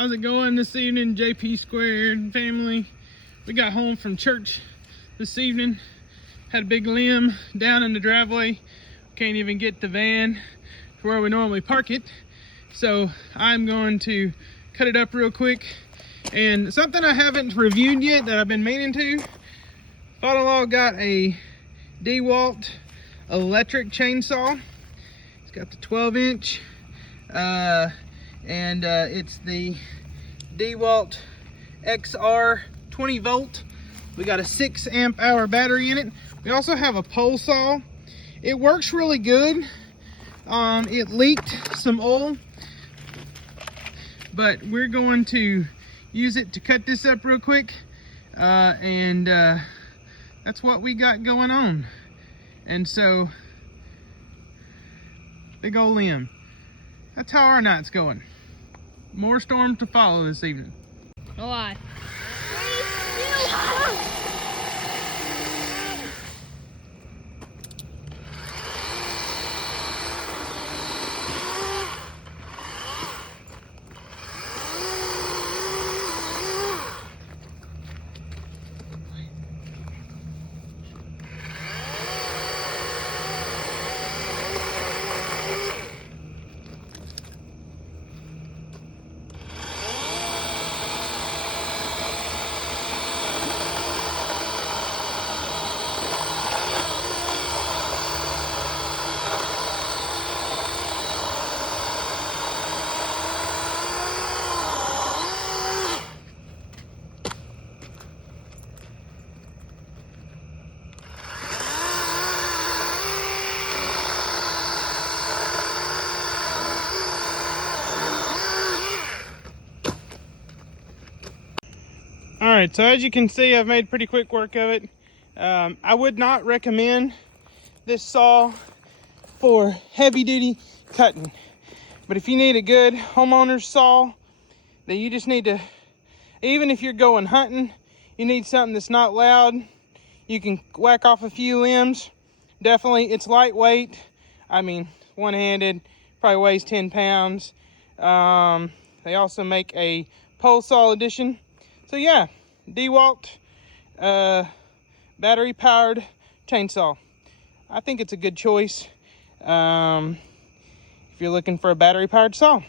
How's it going this evening, JP Squared family? We got home from church this evening. Had a big limb down in the driveway. Can't even get the van to where we normally park it. So I'm going to cut it up real quick. And something I haven't reviewed yet that I've been meaning to. Father-in-law got a DEWALT electric chainsaw. It's got the 12-inch. It's the DEWALT XR 20 volt. We got a 6 amp hour battery in it. We also have a pole saw. It works really good. It leaked some oil, but we're going to use it to cut this up real quick. That's what we got going on. And so, big old limb. That's how our night's going. More storms to follow this evening. No lie. Alright, so as you can see, I've made pretty quick work of it. I would not recommend this saw for heavy duty cutting. But if you need a good homeowner's saw, then you just need to, even if you're going hunting, you need something that's not loud. You can whack off a few limbs. Definitely, it's lightweight. I mean, one-handed, probably weighs 10 pounds. They also make a pole saw edition. So yeah, DEWALT battery powered chainsaw. I think it's a good choice if you're looking for a battery powered saw.